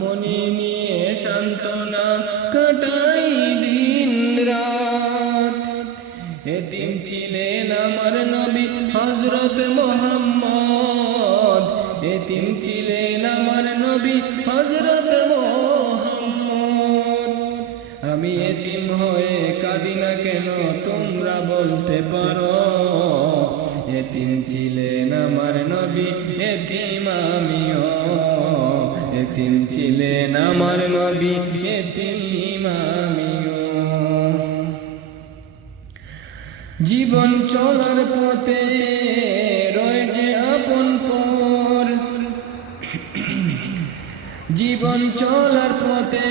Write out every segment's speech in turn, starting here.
মনে নিয়ে সান্ত্বনা কাটাই দিন রাত। এতিম ছিলেন আমার নবী হজরত মোহাম্মদ। এতিম ছিলেন আমার নবী হজরত মোহাম্মদ। আমি এতিম হয়ে কাঁদি না কেন তোমরা বলতে পারো? এতিম ছিলেন আমার নবী, এতিম আমিও এতিম ছিলেন আমার নবী এতিম আমিও জীবন চলার পথে রয়ে যে আপন পর। জীবন চলার পথে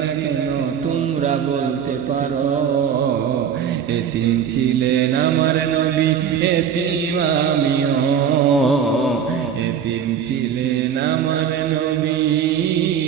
না কেন তোমরা বলতে পারো? এতিম ছিলেন আমার নবী, এতিম আমিও। এতিম ছিলেন আমার নবী।